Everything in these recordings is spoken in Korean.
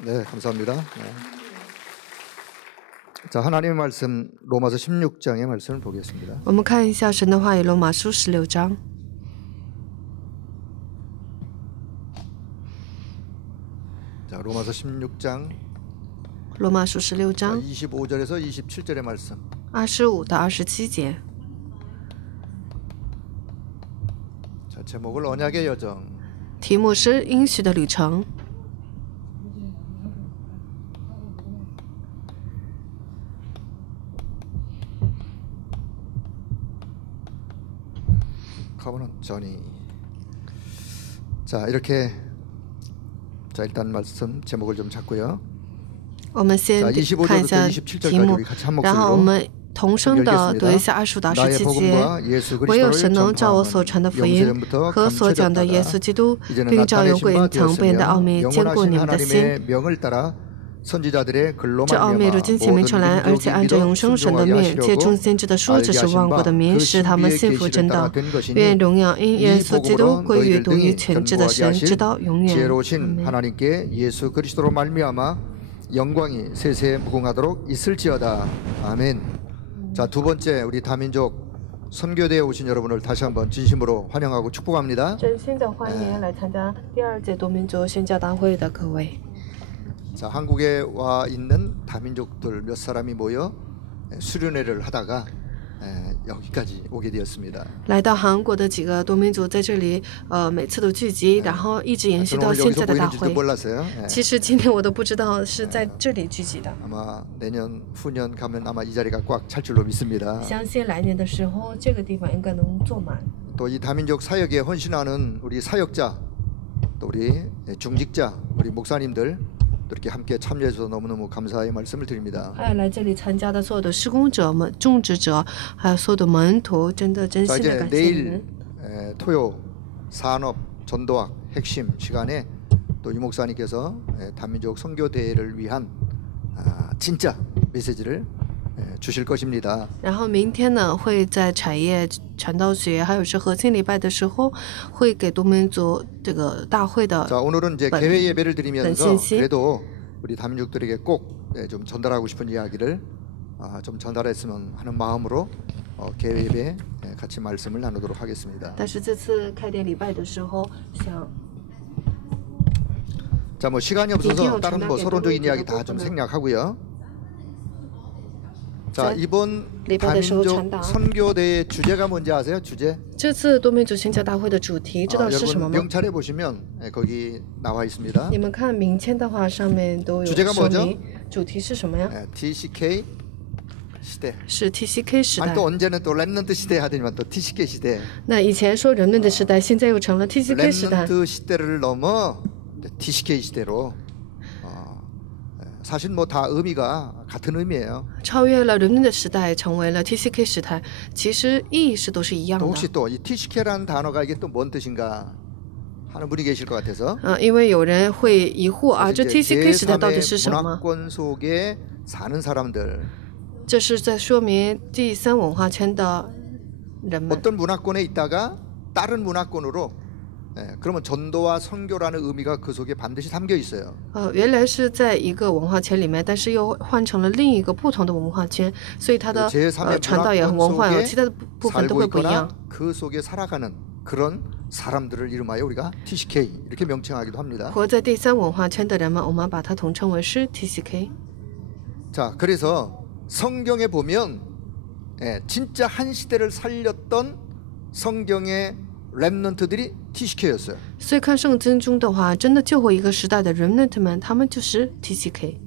네, 감사합니다. 네. 자, 하나님의 말씀 로마서 16장의 말씀을 보겠습니다. 我们看一下神的话语，罗马书16章。 자, 로마서 16장 罗马书16章 25절에서 27절의 말씀. 25到27节。 자, 제목을 언약의 여정. 题目是应许的旅程。 커버넌 전이. 자, 이렇게 자, 일단 말씀 제목을 좀 잡고요. 我们先 자, 看一下 25절부터 题目， 27절까지 우리 같이 한 然后我 목소리로 们同声的读一下25到 나의 27节。 복음과 예수 唯有 그리스도를 神能照我所 전파하는 传的福音 영세전부터 和所讲的耶稣基督， 이제는 并照永 나타내신 贵 바 隐藏不言的奥秘， 되었으며 坚固你 영원하신 们的心。 하나님의 명을 따라 선지자들의 글로 这奥秘如 말미암아 今显明出来，而且按照永生神的命，借众先知的书指示万国的民，使他们信服真道。愿荣耀因耶稣基督归于独一全知的神，直到永远。 지혜로우신 하나님께 예수 그리스도로 말미암아 영광이 세세 무궁하도록 있을지어다. 아멘. 자, 두 번째 우리 다민족 선교대에 오신 여러분을 다시 한번 진심으로 환영하고 축복합니다. 真心的欢迎来参加第二届多民族宣教大会的各位。 자, 한국에 와 있는 다민족들 몇 사람이 모여 수련회를 하다가 여기까지 오게 되었습니다. 来到韩国的几个多民族在这里，每次都聚集，然后一直延续 저는 到 오늘 现 여기서 在的大 보이는지도 会。 몰랐어요. 其实今天我都不知道是在这里聚集的， 아마 내년 후년 가면 아마 이 자리가 꽉 찰 줄로 믿습니다. 相信来年的时候这个地方应该能坐满。 또 이 다민족 사역에 헌신하는 우리 사역자, 또 우리 중직자, 우리 목사님들 또 이렇게 함께 참여해서 너무너무 감사의 말씀을 드립니다. 还有来这里参加的所有的施工者们、种植者，还有所有的门徒，真的真 자, 心的 이제 感谢你们。 내일 토요 산업 전도학 핵심 시간에 또 유 목사님께서 다민족 선교 대회를 위한 진짜 메시지를 주실 것입니다. 然后明天呢，会在产业传道学还有是核心礼拜的时候，会给多民族这个大会的 자, 오늘은 이제 개회 예배를 드리면서 신시. 그래도 우리 다민족들에게 꼭 좀 전달하고 싶은 이야기를 좀 전달했으면 하는 마음으로 개회 예배 같이 말씀을 나누도록 하겠습니다. 但是这次开典礼拜的时候，想 자, 뭐 시간이 없어서 다른 뭐 서론적인 이야기 다 좀 생략하고요. 자, 이번 다민족 선교대의 주제가 뭔지 아세요? 주제? 这次多民族宣教大会的主题知道是什么 여러분 吗？ 명찰에 보시면 거기 나와 있습니다. 你们看名签的话，上面都有 주제가 说 뭐죠 明主题是什么呀？ TCK 시대. 是 TCK 时 아니 代 또 。 언제는 또 랩넌트 시대 하더니만 또 TCK 시대. 那以前说人们的时代，现在又成了 TCK 时代。 랩넌트 시대를 넘어 TCK 시대로. 사실 뭐 다 의미가 같은 의미예요. 超越了人们的时代，成为了 TCK 时代，其实意思都是一样 또 的。 혹시 또 이 TCK라는 단어가 이게 또 뭔 뜻인가 하는 분이 계실 것 같아서. 因为有人会疑惑啊，这 이제 TCK 时代到底是什么？ 문화권 속에 사는 사람들. 这是在说明第三文化圈的人们。 어떤 문화권에 있다가 다른 문화권으로 그러면 전도와 선교라는 의미가 그 속에 반드시 담겨 있어요. 原来是在一个文化圈里面，但是又换成了另一个不同的文化圈，所以它的传道也很文化，其他的部分都会不一样。 그 속에 살아가는 그런 사람들을 이름하여 우리가 TCK 이렇게 명칭하기도 합니다. 活在第三文化圈的人们，我们把它统称为是 TCK。 자, 그래서 성경에 보면 진짜 한 시대를 살렸던 성경의 랩넌트들이 TCK였어요. 所以看圣经中的话，真的救活一个时代的 remnant 们，他们就是 TCK。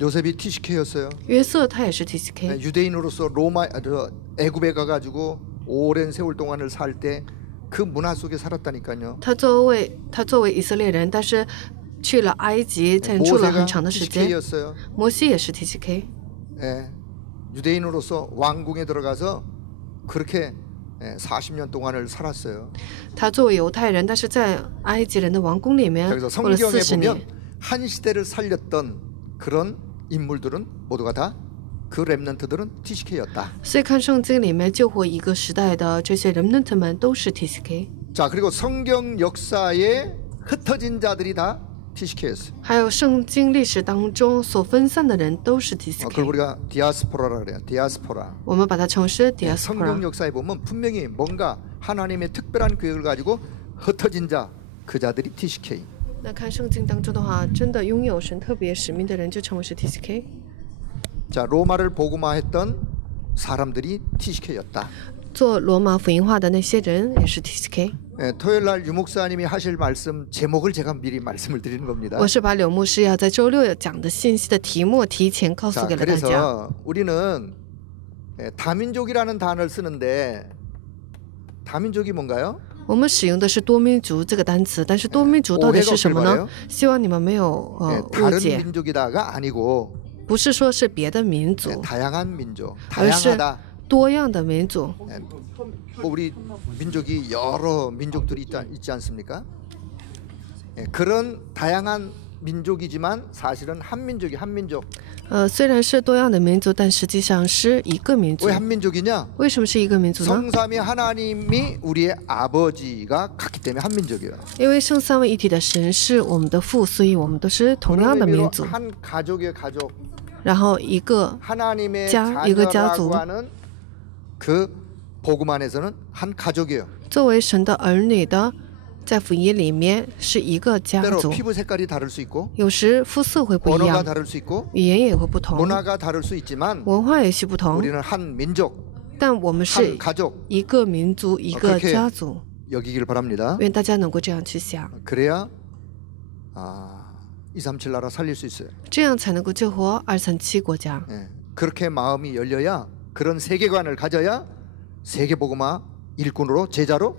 요셉이 TCK였어요. 约瑟他也是 TCK。 유대인으로서 애굽에 가가지고 오랜 세월 동안을 살 때 그 문화 속에 살았다니까요. 他作为以色列人，但是去了埃及，在住了很长的时间。 TCK였어요. 摩西也是 TCK。 유대인으로서 왕궁에 들어가서 그렇게 40년 동안을 살았어요. 他作为犹太人，但是在埃及人的王宫里面 그래서 过了 성경에 40 보면 年。 한 시대를 살렸던 그런 인물들은 모두가 다 그 랩넌트들은 TCK였다. 所以看圣经里面救活一个时代的这些 remnant 们都是 TCK。 자, 그리고 성경 역사에 흩어진 자들이 다 TCK였어요. 还有圣经历史当中所分散的人都是 그걸 TCK。 우리가 디아스포라라 그래요. 디아스포라. 我们把它称是 diaspora。 성경 역사에 보면 분명히 뭔가 하나님의 특별한 계획을 가지고 흩어진 자, 그 자들이 TCK. 那看圣经当中的话，真的拥有神特别使命的人就称为是 TCK。 자, 로마를 복음화했던 사람들이 TCK였다. 做罗马福音化的那些人也是 TCK。 예, 토요일 날 유목사님이 하실 말씀 제목을 제가 미리 말씀을 드리는 겁니다. 我是把柳牧师要在周六讲的信息的题目提前告诉给了大家。 그래서 우리는 다민족이라는 단어를 쓰는데 다민족이 뭔가요? 我们使用的是多民族这个单词，但是多民族到底是什么呢？希望你们没有误 다른 解， 민족이다가 아니고 不是说是别的民族， 다양한 민족, 而是 다양하다. 多样的民族。 우리 민족이 여러 민족들이 있지 않습니까? 그런 다양한 민족이지만 사실은 한 민족이 한 민족. 虽然是多样的民族，但实际上是一个民族。 왜 한 민족이냐? 为什么是一个民族呢？ 성삼위 하나님이 우리의 아버지가 같기 때문에 한 민족이에요. 因为圣三位一体的神是我们的父，所以我们都是同样的民族。 한 가족의 가족. 然后一个 하나님의 家，一个家族。 자녀라고 하는 그 복음 안에서는 한 가족이에요. 作为神的儿女的，在福音里面是一个家 때로 族。 피부 색깔이 다를 수 있고 有时肤色会不一 언어가 样， 다를 수 있고 语言也会不同， 문화가 다를 수 있지만 文化也是不同， 우리는 한 민족, 但我们是 한 가족 一个民族，一个 그렇게 家族。 여기길 바랍니다. 愿大家能够这样去想， 그래야 237 나라 살릴 수 있어요. 这样才能够救活237国家。 예. 그렇게 마음이 열려야 그런 세계관을 가져야 세계복음화 일꾼으로 제자로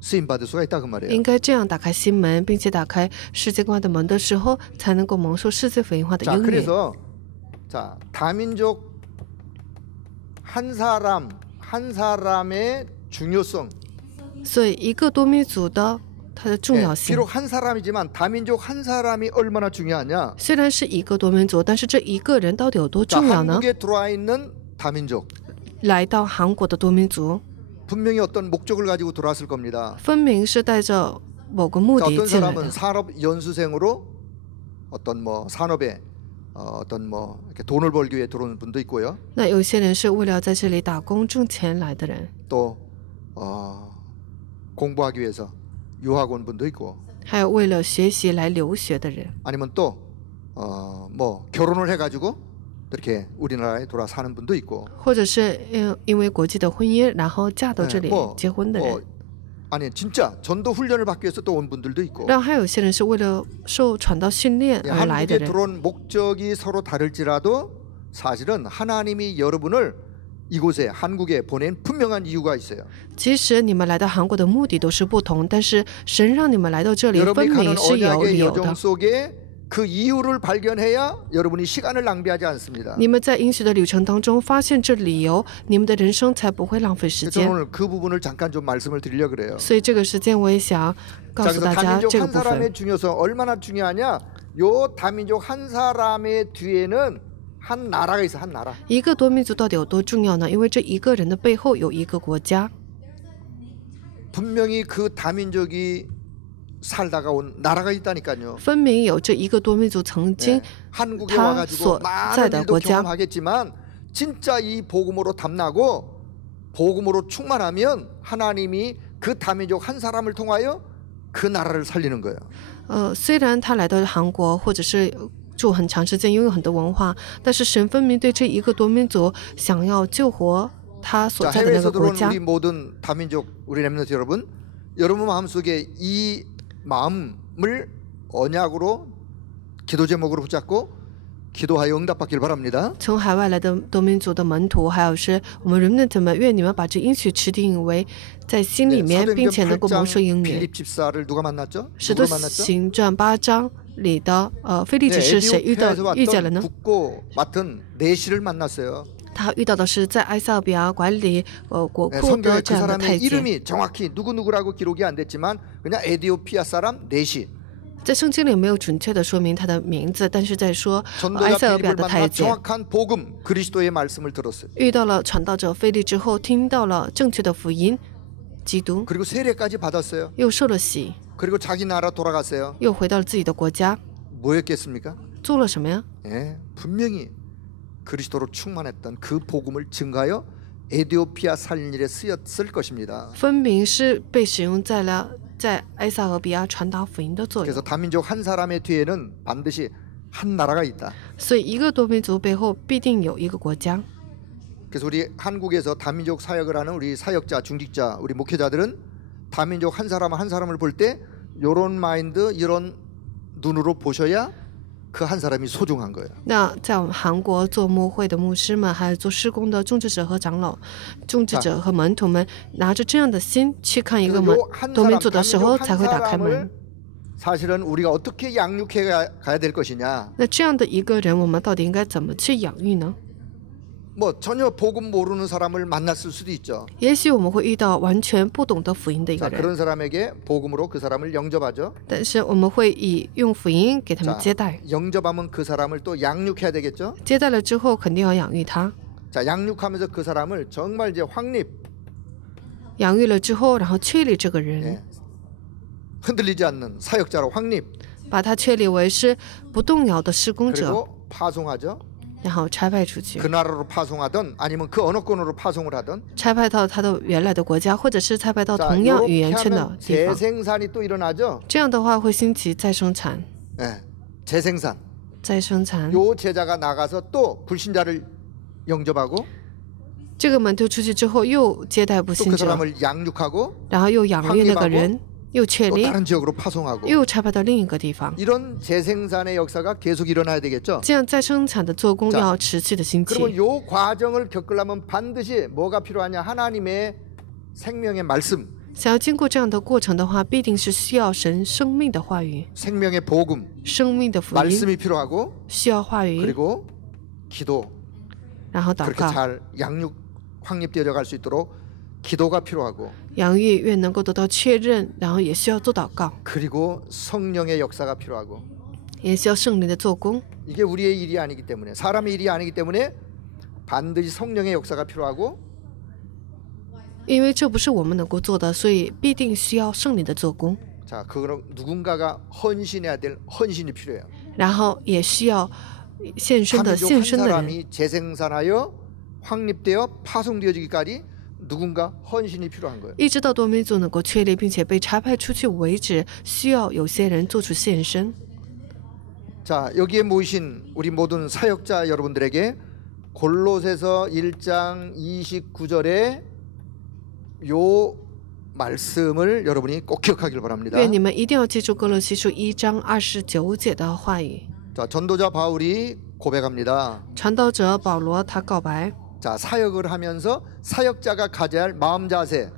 쓰임 받을 수가 있다 그 말이에요. 应该这样打开心门，并且打开世界观的门的时候，才能够蒙受世界福音化的 자, 应允。 그래서 자, 다민족 한 사람의 중요성. 所以，一个多民族的它的重要性， 비록 한 사람이지만 다민족 한 사람이 얼마나 중요하냐? 虽然是一个多民族，但是这一个人到底有多 자, 重要呢？ 한국에 들어와 있는 다민족 来到韩国的多民族， 분명히 어떤 목적을 가지고 들어왔을 겁니다. 分明是带着某个目 자, 的 어떤 进来 사람은 的。 산업 연수생으로 어떤 뭐 산업에 어떤 뭐 이렇게 돈을 벌기 위해 들어오는 분도 있고요. 那有些人是为了在这里打工挣钱来的人， 또 공부하기 위해서 유학 온 분도 있고, 还有为了学习来留学的人， 아니면 또 뭐 결혼을 해가지고 이렇게 우리나라에 돌아 사는 분도 있고, 或者是因为国际的婚姻，然后嫁到这里 뭐 结婚的人。 아니 진짜 전도 훈련을 받기 위해서 또 온 분들도 있고. 然后还有些人是为了受传道训练而来的 한국에 人。 들어온 목적이 서로 다를지라도 사실은 하나님이 여러분을 이곳에 한국에 보낸 분명한 이유가 있어요. 即使你们来到韩国的目的都是不同，但是神让你们来到这里，分 여러분이 明 가는 是有 언약의 理由 여정 的。 속에 그 이유를 발견해야 여러분이 시간을 낭비하지 않습니다. 你们在应许的旅程当中发现这理由，你们的人生才不会浪费时 그래서 间。 오늘 그 부분을 잠깐 좀 말씀을 드리려고 그래요. 所以这个时间我也想告 자, 诉 그래서 大家 다민족 这个 한 部分。 사람의 중요성 얼마나 중요하냐? 요 다민족 한 사람의 뒤에는 한 나라가 있어, 한 나라. 一个多民族到底有多重要呢？因为这一个人的背后有一个国家， 분명히 그 다민족이 살다가 온 나라가 있다니까요. 分明有这一个多民族曾经 한국에 다 와가지고 많은 일도 고장. 경험하겠지만 진짜 이 복음으로 담나고 복음으로 충만하면 하나님이 그 다민족 한 사람을 통하여 그 나라를 살리는 거예요. 虽然他来到韩国，或者是住很长时间，拥有很多文化，但是神分明对这一个多民族想要救活他所 자, 在的那 해외에서 个国 들어온 家。 우리 모든 다민족 우리 렘넌트 여러분, 여러분 마음속에 이 마음을 언약으로 기도 제목으로 붙잡고 기도하여 응답받길 바랍니다. 从海外来的多民族的门徒，还有是我们 remnant 们，愿你们把这应许持定为在心里面，并且能够蒙受应允。 빌립 집사를 누가 만났죠? 使徒 누구를 만났죠? 行传8章里的腓利只是谁遇见了 에디오피아에서 呢？ 붙고 맡은 내시를 만났어요. 他遇到的是在埃塞俄比亚管理国库 성경에 的 그 这样的太 사람의 监。 이름이 정확히 누구누구라고 기록이 안 됐지만 그냥 에디오피아 사람 내시. 在圣经里没有准确的说明他的名字，但是在说埃 전도자 塞俄比亚 빌립을 的太 만나 监 정확한 복음 그리스도의 말씀을 들었어요. 遇到了传道者腓利之后，听到了正确的福音，基督 그리고 세례까지 받았어요. 又受了洗， 그리고 자기 나라 돌아갔어요. 又回到了自己的国家。 뭐였겠습니까? 做了什么呀？ 예, 분명히 그리스도로 충만했던 그 복음을 증가하여 에디오피아 살인일에 쓰였을 것입니다. 分明是被使用在埃塞俄比亚传达福音的作 그래서 用。 다민족 한 사람의 뒤에는 반드시 한 나라가 있다. 所以一个多民族背后必定有一个国家。 그래서 우리 한국에서 다민족 사역을 하는 우리 사역자, 중직자, 우리 목회자들은 다민족 한 사람 한 사람을 볼 때 이런 마인드, 이런 눈으로 보셔야 그 한 사람이 소중한 거예요. 那在我们韩国做牧会的牧师们，还有做施工的种植者和长老、种植者和门徒们，拿着这样的心去看一个多民族的时候，才会打开门。 사실은 우리가 어떻게 양육해 가야 될 것이냐? 那这样的一个人，我们到底应该怎么去养育呢？ 뭐 전혀 복음 모르는 사람을 만났을 수도 있죠. 也许我们会遇到完全不懂得福音的一个 자, 人， 그런 사람에게 복음으로 그 사람을 영접하죠. 但是我们会以用福音给他们 자, 接待， 영접하면 그 사람을 또 양육해야 되겠죠. 接待了之后肯定要养育他， 자, 양육하면서 그 사람을 정말 이제 확립, 养育了之后，然后确立这个人， 예, 흔들리지 않는 사역자로 확립, 把他确立为是不动摇的施工者， 그리고 파송하죠. 然后差派出去 그 ， 나라로 파송하든 아니면 그 언어권으로 파송을 하든. 差派到他的原来的国家，或者是差派到 자, 同样语 이렇게 言圈的 하면 地方。 재생산이 또 일어나죠. 这样的话会兴起再生产， 예, 재생산. 再生产。 요 제자가 나가서 또 불신자를 영접하고 这个门徒出去之后，又接待不 또 信 그 者， 사람을 양육하고 然后又养育那个人，又确 또 立， 다른 지역으로 파송하고 又差派到另一个地方。 이런 재생산의 역사가 계속 일어나야 되겠죠. 这样再生产的做工 자 要持续的兴 그러면 起。 요 과정을 겪으려면 반드시 뭐가 필요하냐? 하나님의 생명의 말씀, 想要经过这样的过程的话，必定是需要神生命的话语， 생명의 복음, 生命的福音， 말씀이 필요하고 需要话语， 그리고 기도. 然后祷 그렇게 告， 잘 양육 확립되어 갈 수 있도록 기도가 필요하고 养育越能够得到确认，然后也需要做祷告， 그리고 성령의 역사가 필요하고 也需要圣灵的做工。 이게 우리의 일이 아니기 때문에 사람의 일이 아니기 때문에 반드시 성령의 역사가 필요하고 因为这不是我们能够做的，所以必定需要圣灵的做工， 자, 그거는 누군가가 헌신해야 될 헌신이 필요해요. 然后也需要献身的 다민족 献 한 身的人。 사람이 재생산하여 확립되어 파송되어지기까지 누군가 헌신이 필요한 거예요. 一直到多民族能够确立并且被差派出去为止，需要有些人做出献身。 자, 여기에 모이신 우리 모든 사역자 여러분들에게 골로새서 1장 29절에 요 말씀을 여러분이 꼭 기억하길 바랍니다. 愿你们一定要记住哥罗西书1章29节的话语。 자, 전도자 바울이 고백합니다. 传道者保罗他告白， 자, 사역을 하면서 사역자가 가져야 할 마음 자세.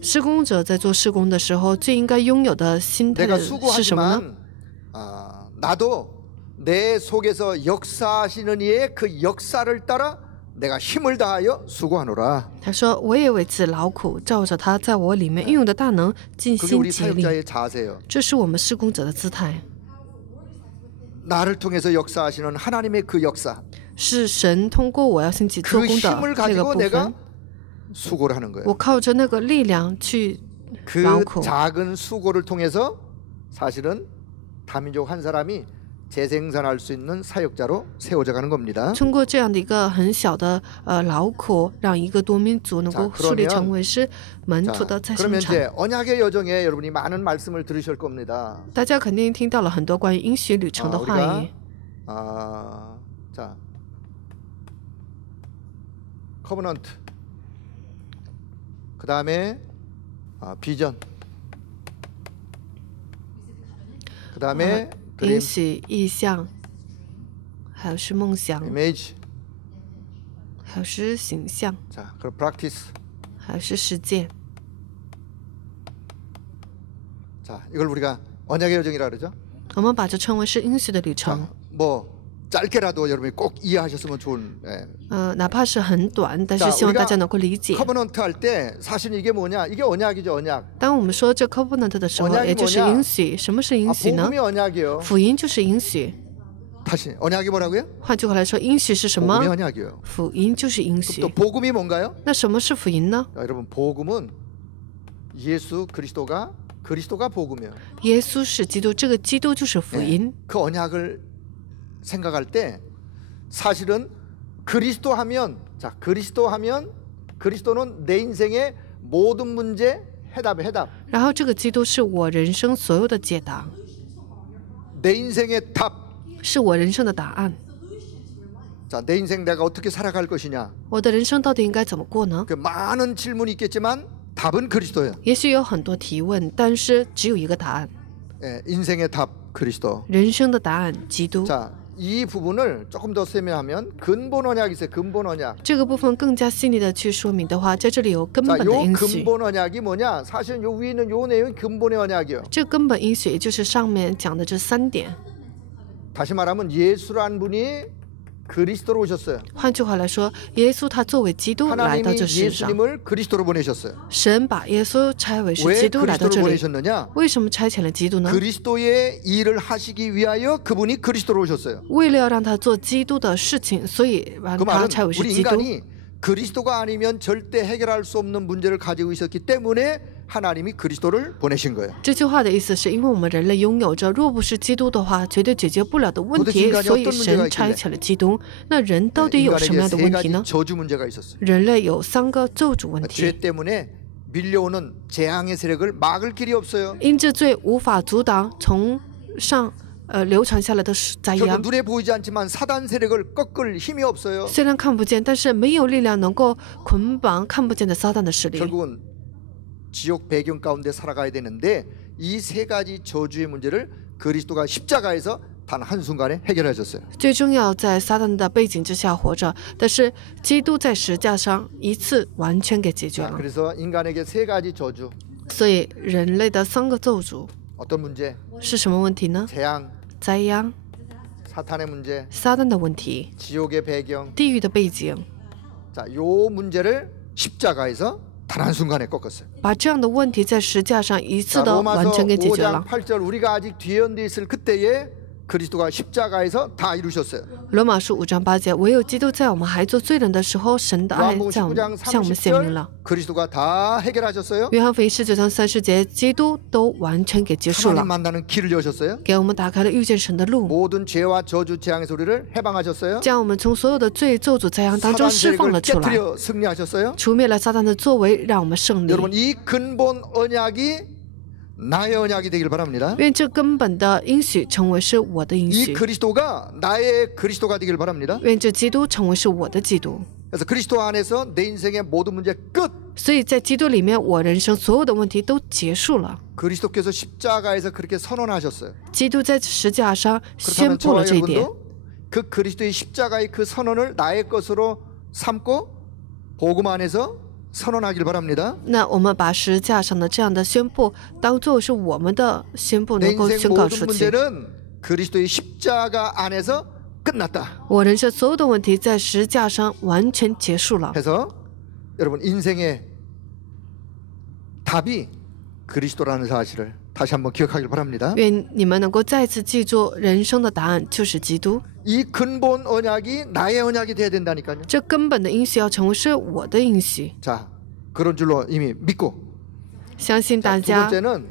施工者在做施工的时候最应该拥有的心态 내가 是什么呢？ 수고하지만 나도 내 속에서 역사하시는 이의 그 역사를 따라 내가 힘을 다하여 수고하노라. 他说：“我也为此劳苦，照着他在我里面运用的大能，尽 그게 心 우리 竭力。 사역자의 자세예요. 这是我们施工者的姿态， 나를 통해서 역사하시는 하나님의 그 역사. 是神通过我要兴起做 그 工的 힘을 那个 가지고 部 내가 分。 수고를 하는 거예요. 我靠着那个力量去 그 劳苦。 작은 수고를 통해서 사실은 다민족 한 사람이 재생산할 수 있는 사역자로 세워져 가는 겁니다. 通过这样的一个很小的劳苦，让一个多民族能够 자 树立 그러면 成为是门徒的 자, 再生 그러면 产。 이제 언약의 여정에 여러분이 많은 말씀을 들으실 겁니다. 大家肯定听到了很多关于应许旅程的话语。 자, 커버넌트. 그 다음에 비전. 그 다음에 应许、意象，还有是梦想， 이미지. 还有是形象， 자, 그리고 practice. 还有是实践。 자, 이걸 우리가 언약의 여정이라 그러죠. 我们把这称为是应许的旅程。 자, 뭐 짧게라도 여러분이 꼭 이해하셨으면 좋은. 예. 哪怕是很短，但 자 是希望大 우리가 家能够理解。 커버넌트 할 때 사실 이게 뭐냐? 이게 언약이죠, 언약. 当我们说这 covenant 的时候， 언약이 也就是 뭐냐 应许。什么是应许呢？ 복음이 언약이에요. 福音就是应许。 다시 언약이 뭐라고요? 换句话来说，应许是什么？ 복음이 언약이에요. 福音就是应许 또 。 복음이 뭔가요? 那什么是福音呢？ 자, 여러분 복음은 예수 그리스도가 그리스도가 복음이에요. 耶稣是基督，这个基督就是福音。 그 언약을 생각할 때 사실은 그리스도 하면 그리스도는 내 인생의 모든 문제 해답. 然后这个基督是我人生所有的解答， 내 인생의 답. 是我人生的答案。 자, 내 인생 내가 어떻게 살아갈 것이냐. 我的人生到底应该怎么过呢？ 그 많은 질문이 있겠지만 답은 그리스도예요. 也许有很多提问，但是只有一个答案。 예, 인생의 답 그리스도. 人生的答案，基督。 자, 이 부분을 조금 더 설명하면 근본 언약이 있어요. 근본 언약. 这个部分更加细腻的去说明的话，在这里有根 자, 本的 요 应许。 근본 언약이 뭐냐? 사실 요 위에 있는 요 내용이 근본의 언약이에요. 这根本应许也就是上面讲的这3点。 다시 말하면 예수란 분이 그리스도로 오셨어요. 换句话来说，耶稣他作为基督来到 하나님이 这世上， 예수님을 그리스도로 보내셨어요. 神把耶稣差为是 왜 基督来到 그리스도로 这里。 보내셨느냐? 为什么差遣了基督呢？ 그리스도의 일을 하시기 위하여 그분이 그리스도로 오셨어요. 为了要让他做基督的事情，所以把 그 他 말은 差为是 우리 基督。 인간이 그리스도가 아니면 절대 해결할 수 없는 문제를 가지고 있었기 때문에 하나님이 그리스도를 보내신 거예요. 这句话的意思是因为我们人类拥有着若不是基督的话绝对解决不了的问题，所以神差遣了基督。那人到底有什么样的问题呢？ 저주 문제가 있었어요. 人类有3个咒诅问 죄 题， 때문에 밀려오는 재앙의 세력을 막을 길이 없어요. 因这罪无法阻挡从上流传下来的灾 결국 殃。 눈에 보이지 않지만 사단 세력을 꺾을 힘이 없어요. 虽然看不见，但是没有力量能够捆绑看不见的撒旦的势力。 결국은 지옥 배경 가운데 살아가야 되는데 이 3가지 저주의 문제를 그리스도가 십자가에서 단 한순간에 해결하셨어요. 最终要在撒旦的背景之下活着，但是基督在十架上一次完全给解决 자, 了。 그래서 인간에게 3가지 저주. 所以人类的3个咒诅 어떤 문제? 是什么问题呢？ 재앙, 灾殃、 사탄의 문제, 撒旦的问题、 지옥의 배경. 地狱的背景， 자, 요 문제를 십자가에서 단 한순간에 꺾었어요. 把这样的问题在十架上一次 자, 的完 로마서 全给解决 5장 了。 8절 우리가 아직 뒤연돼 있을 그때에 그리스도가 십자가에서 다 이루셨어요. 罗马书5章8节，唯有基督在我们还做罪人的时候，神的爱 요한복음 在我们 19장 向我们显明了。 30절 그리스도가 다 해결하셨어요. 约翰福音19章30节，基督都完全给结束 하나님 了， 만나는 길을 여셨어요. 给我们打开了遇见神的路， 모든 죄와 저주 재앙의 소리를 해방하셨어요. 将我们从所有的罪咒诅灾殃当中 사단 释放 세력을 了出来， 깨뜨려 승리하셨어요. 除灭了撒旦的作为，让我们胜利。 여러분 이 근본 언약이 나의 언약이 되길 바랍니다. 愿这根本的应许成为是我的应 이 许， 그리스도가 나의 그리스도가 되길 바랍니다. 愿这基督成为是我的基督。 그래서 그리스도 안에서 내 인생의 모든 문제 끝. 所以在基督里面，我人生所有的问题都结束了。 그리스도께서 십자가에서 그렇게 선언하셨어요. 基督在十架上宣 그렇다면 布了 저와 这一点。 여러분도 그 그리스도의 십자가의 그 선언을 나의 것으로 삼고 복음 안에서 선언하길 바랍니다. 那我们把十架上的这样的宣布当做是我们的宣布， 내 能够 인생 宣告 모든 出去。 문제는 그리스도의 십자가 안에서 끝났다. 我人生所有的问题在十架上完全结束了。 해서 여러분 인생의 답이 그리스도라는 사실을 다시 한번 기억하길 바랍니다. 愿你们能够再次记住，人生的答案就是基督。 이 근본 언약이 나의 언약이 돼야 된다니까요. 这根本的应许要成为是我的应许， 자, 그런 줄로 이미 믿고. 相信大 두 家 번째는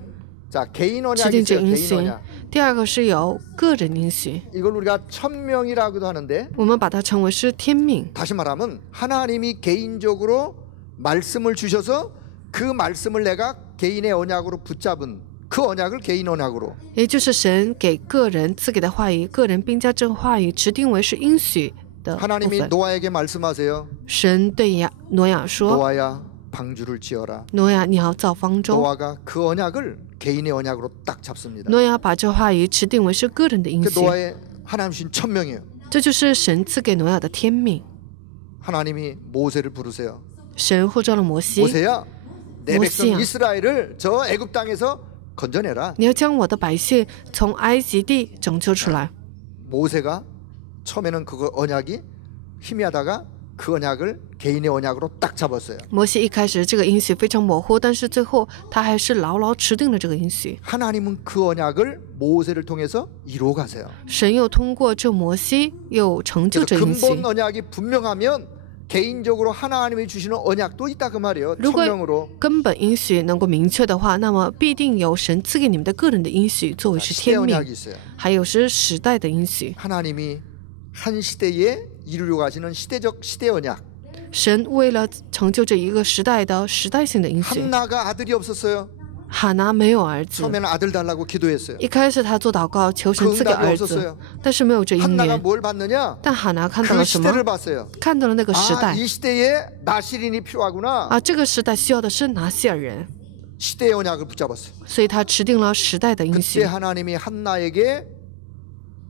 자 개인 制 언약이 定这 있어요. 应 개인 许。 언약. 第二个是有个人应许， 이걸 우리가 천명이라고도 하는데 我们把它称为是天命。 다시 말하면 하나님이 개인적으로 말씀을 주셔서 그 말씀을 내가 개인의 언약으로 붙잡은 그 언약을 개인 언약으로. 也就是神给个人赐给的话语，个人并将这个话语指定为是应许的部 하나님이 分。 노아에게 말씀하세요. 神对挪亚说 노아야 방주를 지어라. ：“挪亚，你要造方舟。 노아가 그 언약을 개인의 언약으로 딱 잡습니다. 挪亚把这话语指定为是个人的应 그 许， 노아의 하나님 신 천명이에요. 这就是神赐给挪亚的天命。 하나님이 모세를 부르세요. 神呼召了摩西， 모세야, 내 백성 모세야. 이스라엘을 저 애굽 땅에서 건져내라. 你要将我的百姓从埃及地拯救出来。 모세가 처음에는 그 언약이 희미하다가 그 언약을 개인의 언약으로 딱 잡았어요. 摩西一开始这个应许非常模糊，但是最后他还是牢牢持定了这个应许。 하나님은 그 언약을 모세를 통해서 이루어 가세요. 神又通过这摩西又成就 그래서 这应许。 근본 언약이 분명하면 개인적으로 하나님이 주시는 언약도 있다 그 말이에요. 如果 천명으로. 根本应许能够明确的话，那么必定有神赐给你们的个人的应许，作为是 시대 天命， 언약이 있어요. 还有是时代的应许。 하나님이 한 시대에 이루려고 하시는 시대적 시대 언약. 神为了成就这一个时代的时代性的应许， 한나가 아들이 없었어요. 哈拿没有儿子， 처음에는 아들 달라고 기도했어요. 一开始他做祷告求神 그 赐给 응답이 儿子， 없었어요. 但是没有这姻 한나가 缘。 뭘 봤느냐? 但哈拿看到 그 了什么？ 시대를 봤어요. 看到了那个时 아, 代 이 시대에 나시린이 필요하구나. 啊，这个时代需要的是拿西尔人， 시대의 언약을 붙잡았어요. 所以他持定了时代的应 그때 许。 하나님이 한나에게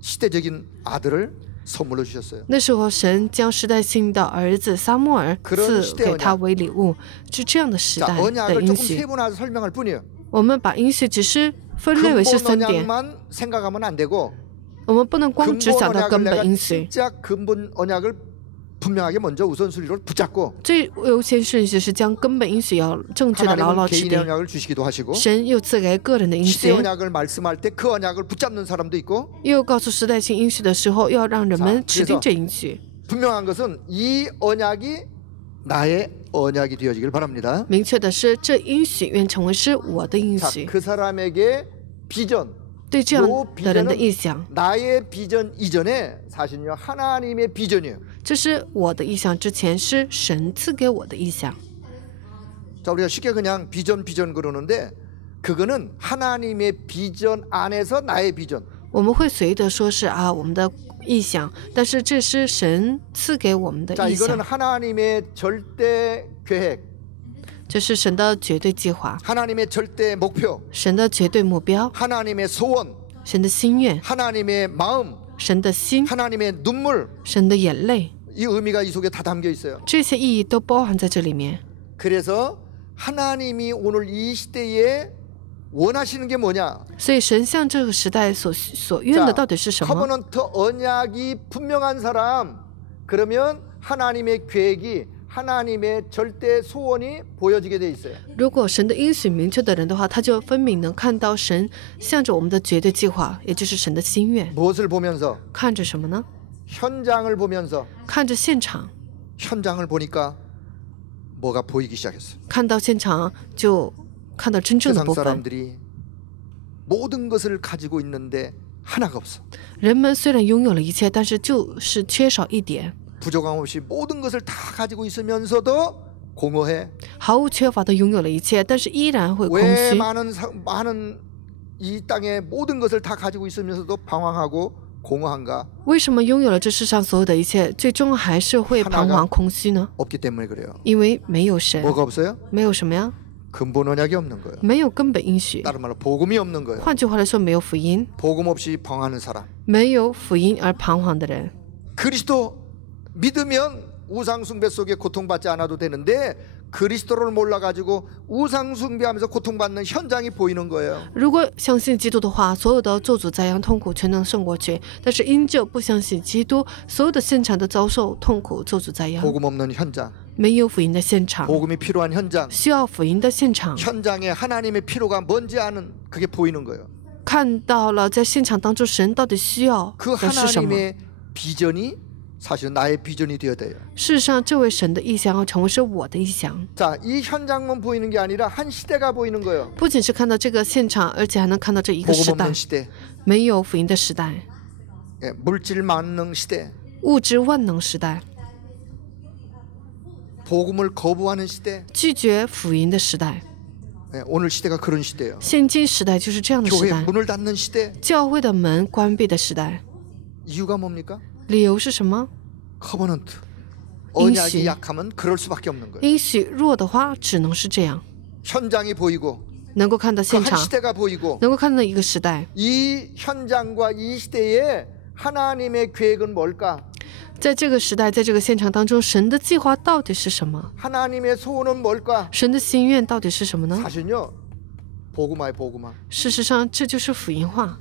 시대적인 아들을 선물로 주셨어요. 那时候，神将时代性的儿子撒母耳 그런 赐给他为礼物，是这样的时 자, 代的 언약을 应 조금 许。 세분화해서 설명할 뿐이에요. 我们把应许只是分类为是 근본 3点， 언약만 생각하면 안 되고 我们不能光只 근본 想到 언약을 根 내가 本应许。 진짜 근본 언약을 분명하게 먼저 우선순위로 붙잡고 最优先顺序是将根本应许要正确的牢 하나님은 牢持 개인의 定。 언약을 주시기도 하시고 神又赐给个人的应 시대 许， 언약을 말씀할 때 그 언약을 붙잡는 사람도 있고 又告诉时代性应许的时候，要让人们持定这应许。 분명한 것은 이 언약이 나의 언약이 되어지길 바랍니다. 明确的是，这应许愿成为是我的应 자, 许。 그 사람에게 비전, 对这样的人的意向， 나의 비전 이전에 사실은요 하나님의 비전이에요. 这是我的意向之前是神赐给我的意向。 자, 우리가 쉽게 그냥 비전 그러는데 그거는 하나님의 비전 안에서 나의 비전. 我们会随意的说是啊我们的意向，但是这是神赐给我们的 자, 意 이거는 向， 하나님의 절대 계획, 这是神的绝对计划， 하나님의 절대 목표, 神的绝对目标， 하나님의 소원, 神的心愿， 하나님의 마음, 神的心， 하나님의 눈물. 神的眼泪， 이 의미가 이 속에 다 담겨 있어요. 这些意义都包含在这里面。 그래서 하나님이 오늘 이 시대에 원하시는 게 뭐냐? 所以神向这个时代所愿的到底是什么？ 커버넌트 언약이 분명한 사람, 그러면 하나님의 계획이 하나님의 절대 소원이 보여지게 돼 있어요. 如果神的应许明确的人的话，他就分明能看到神向着我们的绝对计划，也就是神的心愿。 무엇을 보면서? 看着什么呢？ 현장을 보면서. 看着现场， 현장을 보니까 뭐가 보이기 시작했어요. 看到现场就看到真正的 세상 部分。 사람들이 모든 것을 가지고 있는데 하나가 없어. 人们虽然拥有了一切，但是就是缺少一点， 부족함 없이 모든 것을 다 가지고 있으면서도 공허해. 毫无缺乏的拥有了一切，但是依然会空 왜 虚。 많은 이 땅에 모든 것을 다 가지고 있으면서도 방황하고 공허한가? 为什么拥有了这世上所有的一切，最终还是会彷徨空虚呢？ 없기 때문에 그래요. 因为没有神， 뭐가 없어요? 没有什么呀？ 근본 언약이 없는 거예요. 没有根本应许。 다른 말로 복음이 없는 거예요. 换句话来说，没有福音， 복음 없이 방황하는 사람. 没有福音而彷徨的人。 그리스도 믿으면 우상 숭배 속에 고통받지 않아도 되는데 그리스도를 몰라가지고 우상 숭배하면서 고통받는 현장이 보이는 거예요. 如果相信基督的话，所有的咒诅灾殃痛苦全能胜过去；但是因着不相信基督，所有的现场的遭受痛苦、咒诅灾殃， 복음 없는 현장, 没有福音的现场， 복음이 필요한 현장, 需要福音的现场， 현장에 하나님의 필요가 뭔지 아는 그게 보이는 거예요. 看到了在现场当中神到底需要 그 的是什么。 하나님의 비전이 사실은 나의 비전이 되어야 돼요. 事实上，这位神的意象要成为是我的意象， 자, 이 현장만 보이는 게 아니라 한 시대가 보이는 거예요. 不仅是看到这个现场，而且还能看到这一个 복음 时代 없는 ， 시대, 没有福音的时代， 예, 물질 만능 시대, 物质万能时代， 복음을 거부하는 시대. 拒绝福音的时代。 예, 오늘 시대가 그런 시대예요. 现今时代就是这样的时 교회 代， 문을 닫는 시대. 教会的门关闭的时代。 이유가 뭡니까? 理由是什么？ 커버넌트. 인식. 언약이 약하면 그럴 수밖에 없는 거예요. 应许弱的话，只能是这样， 현장이 보이고 能够看到 그 现 한 场， 시대가 보이고 能够看到一个时代。 이 현장과 이 시대에 하나님의 계획은 뭘까? 在这个时代，在这个现场当中，神的计划到底是什么？ 하나님의 소원은 뭘까? 神的心愿到底是什么呢？ 사실은요. 복음화의 복음화. 事实上，这就是福音化。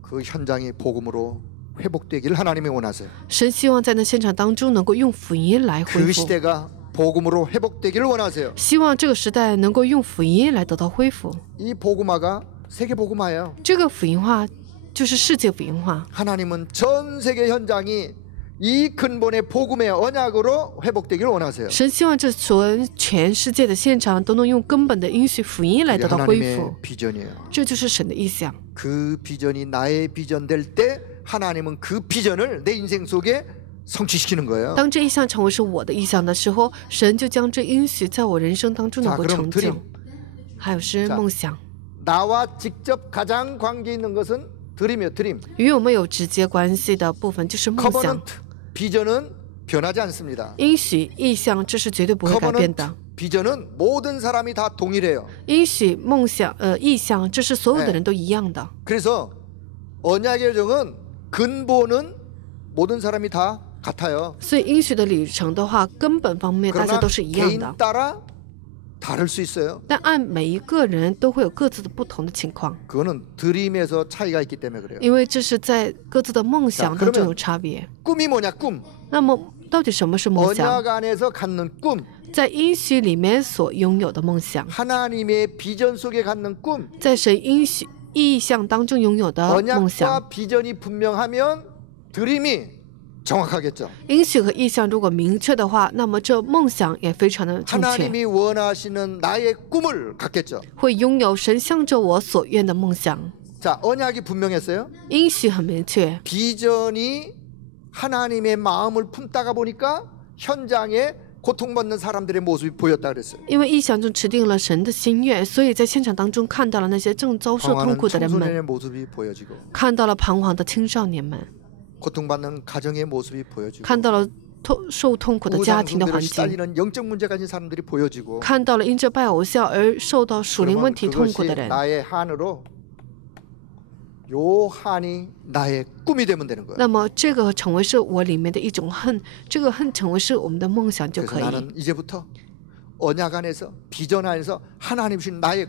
그 현장이 복음으로 회복되기를 하나님이 원하세요. 神希望在那现场当中能够用福音来恢 그 复， 시대가 복음으로 회복되기를 원하세요. 希望这个时代能够用福音来得到恢复。 이 복음화가 세계 복음화예요. 这个福音化就是世界福音化。 하나님은 전 세계 현장이 이 근본의 복음의 언약으로 회복되기를 원하세요. 神希望这全世界的现场都能用根本的应许福音来 이게 得到恢复， 하나님의 비전이에요. 这就是神的意向。 그 비전이 나의 비전 될 때 하나님은 그 비전을 내 인생 속에 성취시키는 거예요. 当这意向成为是我的意向的时候，神就将这应许在我人生当中能够 자, 成 그럼 就 드림. 。还有是 자 梦想， 나와 직접 가장 관계 있는 것은 드림이에요. 드림. 与我们有直接关系的部分就是梦想。 커버넌트 비전은 변하지 않습니다. 应许意向这是绝对不会改变的。 비전은 모든 사람이 다 동일해요. 应许梦想意向这是所有的人都一样的。 그래서 언약의 정은 근본은 모든 사람이 다 같아요. 所以应许的里程的话，根本方面大家 그러나 都是一样 개인 的， 따라 다를 수 있어요. 但按每一个人都会有各自的不同的情况， 그거는 드림에서 차이가 있기 때문에 그래요. 因为这是在各自的梦想 자 当中 그러면 有差别。 꿈이 뭐냐? 꿈. 那么，到底什么是梦想？ 언약 안에서 갖는 꿈. 在应许里面所拥有的梦想， 하나님의 비전 속에 갖는 꿈. 在神应许意向当中拥有的梦想。 언약과 비전이 분명하면 드림이 정확하겠죠. 应许和意向如果明确的话，那么这梦想也非常的正确， 하나님이 원하시는 나의 꿈을 갖겠죠. 会拥有神向着我所愿的梦想。 자, 언약이 분명했어요. 应许很明确， 비전이 하나님의 마음을 품다가 보니까 현장에 고통받는 사람들의 모습이 보였다 그랬어요. 因为意象中持定了神的心愿，所以在现场当中看到了那些正遭受痛 방황하는 苦的人们， 청소년의 모습이 보여지고 看到了彷徨的青少年们， 고통받는 가정의 모습이 보여지고 看到了受痛苦的家庭的环 우상숭배로 境， 시달리는 영적 문제 가진 사람들이 보여지고 看到了因着拜偶像而受到属灵 그러면 问题痛苦 그것이 的人。 나의 한으로 요 한이 나의 꿈이 되면 되는 거예요. 那么这个成为是我里面的一种恨，这个恨成为是我们的梦想就 그래서 可以。 나는 이제부터 언약 안에서 비전 안에서 하나님 주신 나의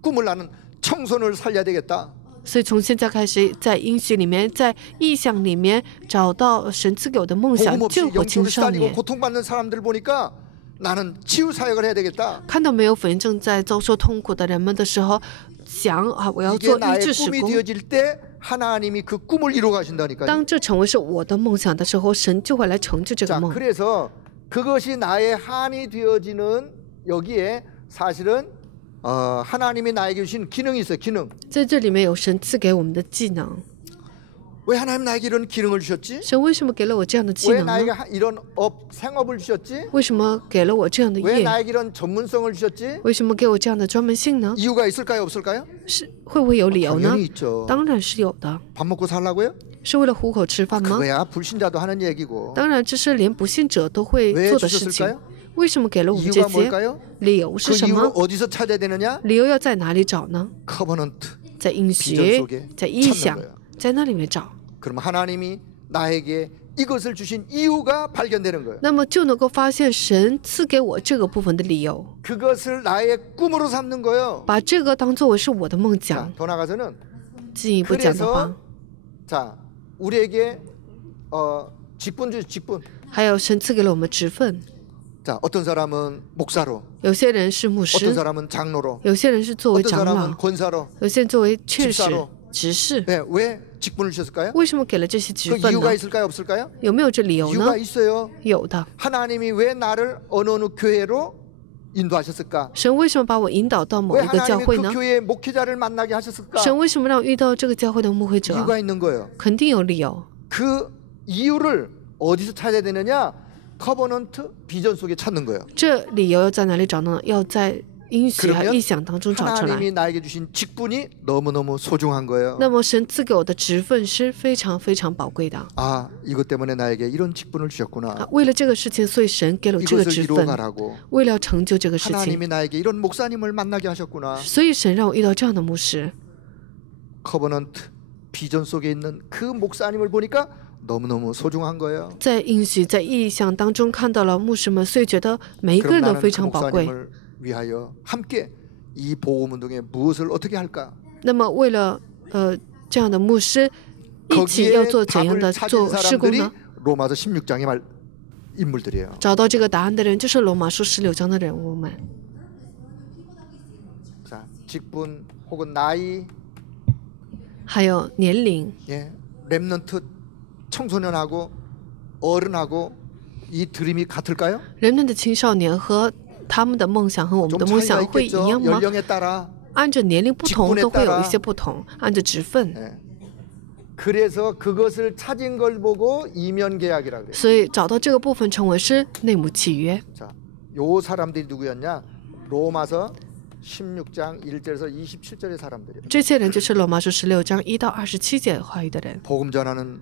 꿈을 나는 청소년을 살려야 되겠다. 所以从现在开始，在应许里面，在意象里面找到神赐给我的梦想， 복음 없이 救活青 영적으로 少 시달리고 年。 고통받는 사람들 보니까 나는 치유 사역을 해야 되겠다. 看到没有福音正在遭受痛苦的人们的时候，想啊，我要 이게 做医 나의 治施 꿈이 工。 되어질 때 하나님이 그 꿈을 이루어 가신다니까요. 当这成为是我的梦想的时候，神就会来成就这个 자, 梦。 그래서 그것이 나의 한이 되어지는 여기에 사실은 하나님이 나에게 주신 기능이 있어요. 기능. 在这里面有神赐给我们的技能。 왜 하나님 나에게 이런 기능을 주셨지? 神为什么给了我这样的技 왜 能呢？ 나에게 이런 생업을 주셨지? 为什么给了我这样的 왜 业？ 나에게 이런 전문성을 주셨지? 为什么给我这样的专门性呢？ 이유가 있을까요? 없을까요? 是会不会有理由呢？ 당연히 있죠. 当然是有的， 밥 먹고 살라고요? 是为了糊口吃饭吗？ 그거야 불신자도 하는 얘기고. 当然，这是连不信者都会 왜 做的事情 주셨을까요? 。为什么给了我们这 이유가 些？ 뭘까요? 理由是 그 什 이유를 么？ 어디서 찾아야 되느냐? 理由要在哪里找呢？ 커버넌트. 在应 비전 许 속에 ，在意 찾는 象 거예요 ，在那里面找， 그럼 하나님이 나에게 이것을 주신 이유가 발견되는 거예요. 那么就能够发现神赐给我这个部分的理由， 그것을 나의 꿈으로 삼는 거예요. 把这个当作为是我的梦 자, 想。 더 나가서는 进一步讲的话 그래서 ， 자, 우리에게 직분 주 직분. 还有神赐给了我们职分， 자, 어떤 사람은 목사로, 有些人是牧 어떤 师， 사람은 장로로, 有些人是作为 어떤 长 사람은 老， 권사로. 有些人作为劝使 집사로 、执事。 네, 왜 직분을 주셨을까요? 为什么给了这些职 그 分 이유가 呢？ 있을까요? 없을까요? 有没有这理由 이유가 呢？ 있어요. 有的。 하나님이 왜 나를 어느 교회로 인도하셨을까? 神为什么把我引导到某 왜 一个教 하나님이 会 그 呢？ 교회의 목회자를 만나게 하셨을까? 神为什么让我遇到这个教会的牧会者？ 이유가 있는 거예요. 肯定有理由。 그 이유를 어디서 찾아야 되느냐? 커버넌트 비전 속에 찾는 거예요. 这理由要在哪里找呢？要在应许和 그러면 意想当中找出来。 하나님이 나에게 주신 직분이 너무너무 소중한 거예요. 那么神赐给我的职分是非常非常宝贵的 아, 이것 때문에 나에게 이런 직분을 啊 주셨구나. ！为了这个事情，所以神给了我这个 이것을 职 이루어 分， 가라고. 为了要成就这个事情， 하나님이 나에게 이런 목사님을 만나게 하셨구나. 所以神让我遇到这样的牧师。 커버넌트 비전 속에 있는 그 목사님을 보니까 너무너무 소중한 거예요. 在应许、在意象当中看到了牧师们，所以觉得每一个 그럼 人都 나는 非 그 常宝贵。 목사님을 위하여 함께 이 복음 운동에 무엇을 어떻게 할까? 那么为了这样的牧师一起要 거기에 做怎样 답을 的 찾은 做施工 사람들이 呢？ 로마서 16장의 인물들이에요. 找到这个答案的人就是罗马书16章的人物们。 자, 직분 혹은 나이, 还有年龄， 예, 렘넌트 청소년하고 어른하고 이 드림이 같을까요? 人们的青少年和他们的梦想和我们 좀 的梦 차이가 想会一 있겠죠. 样吗？ 연령에 따라. 按照年龄不同 직분에 都会有 따라 一些不同，按照职分。 예. 그래서 그것을 찾은 걸 보고 이면 계약이라고 그래요. 所以找到这个部分称为是内幕契约。 자, 요 사람들이 누구였냐? 로마서 16장 1절에서 27절의 사람들이에요. 这些人就是罗马书16章1到27节话语的人。 복음 전하는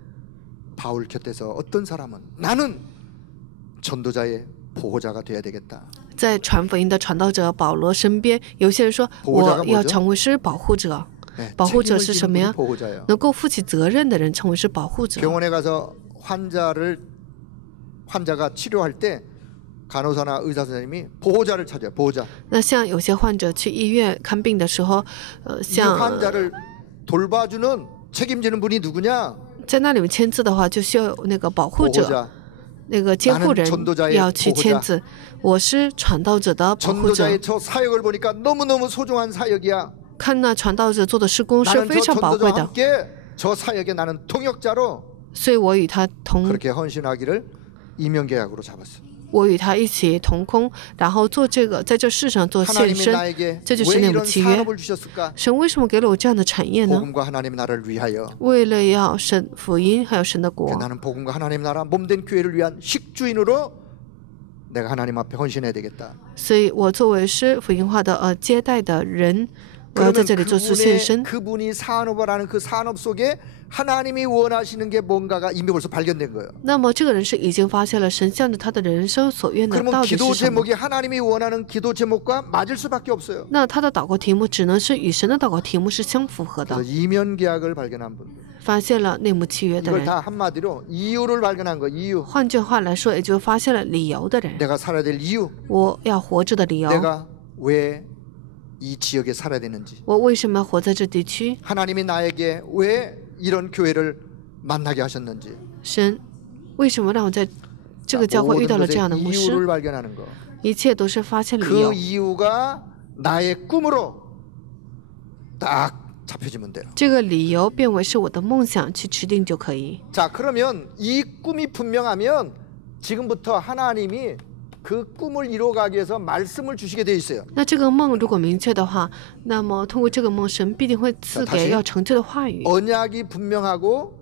바울 곁에서 어떤 사람은 나는 전도자의 보호자가 돼야 되겠다. 在传福音的传道者保罗身边，有些人说 보호자가 我要 뭐죠? 成为是保护者。 네, 保护者 책임을 是 지는 什么 분이 呀？ 보호자예요. 能够负起责任的人称为是保护者。 병원에 가서 환자가 치료할 때 간호사나 의사 선생님이 보호자를 찾아요. 보호자. 那像有些患者去医院看病的时候， 이 像 환자를 돌봐주는 책임지는 분이 누구냐? 在那里面签字的话，就需要有那个保护者， 보호자. 那个监护人 나는 전도자의 要去签字。我是传道者的保护者。 전도자의 저 사역을 보니까 너무너무 소중한 사역이야. 看那传道者做的施工是 나는 非 저 常宝贵 전도자와 的， 함께 저 사역에 나는 통역자로 所以我与他同， 그렇게 헌신하기를 이면계약으로 잡았어. 我与他一起同工，然后做这个，在这世上做献 하나님이 身。 나에게 这就是 왜 内幕 이런 契约。 산업을 주셨을까? 神为什么给了我这样的产业呢？ 복음과 하나님 나라를 위하여. 为了要神福音，还有神的国。 나는 복음과 하나님 나라 몸된 교회를 위한 식주인으로 내가 하나님 앞에 헌신해야 되겠다. 所以我作为是福音化的接待的人，我要在 그러면 这里做出献身。 그분이 산업을 하는 그 산업 속에 하나님이 원하시는 게 뭔가가 이미 벌써 발견된 거예요. 那么这个人是已经发现了神向着他的人生所愿的 그러면 到底 기도 是什么？ 제목이 하나님이 원하는 기도 제목과 맞을 수밖에 없어요. 那他的祷告题目只能是与神的祷告题目是相符合的。 그래서 이면 계약을 발견한 분. 发现了内幕契约的 이걸 人， 다 한마디로 이유를 발견한 거. 이유. 换句话来说，也就发现了理由的人。 내가 살아야 될 이유. 我要活着的理由， 내가 왜 이 지역에 살아야 되는지. 我为什么要活在这地区？ 하나님이 나에게 왜 이런 교회를 만나게 하셨는지. 神为什么让我在这个教会遇到了这样的牧 이유를 师？ 발견하는 거. 一切都是发现理 그 由。 이유가 나의 꿈으로 딱 잡혀지면 돼요. 这个理由变为是我的梦想，去指定就可以。 자, 그러면 이 꿈이 분명하면 지금부터 하나님이 그 꿈을 이루어가기 위해서 말씀을 주시게 돼 있어요. 那这个梦如果明确的话，那么通过这个梦，神必定会赐 다시 给要成就的话语。 언약이 분명하고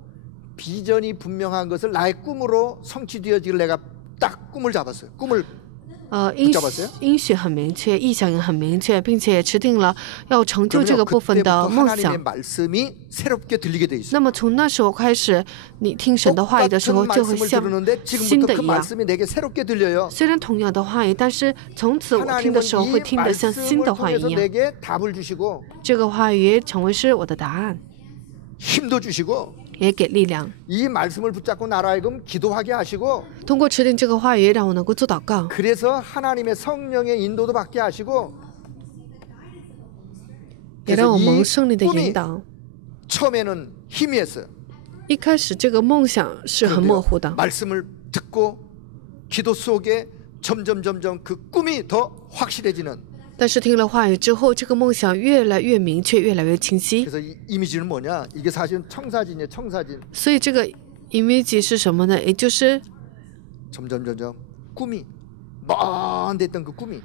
비전이 분명한 것을 나의 꿈으로 성취되어지길 내가 딱 꿈을 잡았어요. 꿈을 应许很明确，意向也很明确，并且也持定了要成就这个部分的 그때부터 梦 하나님의 想。 말씀이 새롭게 들리게 돼 있어요. 那么从那时候开始，你听神的话语的时候， 똑같은 就会 말씀을 像 들었는데 新 지금부터 的 그 一样。 말씀이 내게 새롭게 들려요. 虽然同样的话语，但是从此我听 하나님은 的时候会 이 听得像新 말씀을 的话语 통해서 一样。 내게 답을 주시고 这个话语成为是我的答案， 힘도 주시고 也给力量。 이 말씀을 붙잡고 나로 하여금 기도하게 하시고 通过持定这个话语，让我能够做祷告， 그래서 하나님의 성령의 인도도 받게 하시고 也让 그래서 我 이 蒙圣灵的引 꿈이 导。 처음에는 희미했어요. 一开始这个梦想是很模糊的， 말씀을 듣고 기도 속에 점점 그 꿈이 더 확실해지는 但是听了话语之后，这个梦想越来越明确，越来越清晰。 그래서 이 이미지는 뭐냐? 이게 사실은 청사진이에요. 청사진. 所以这个 image 是什么呢？也就是 점점 꿈이 먼 데 있던 그 꿈이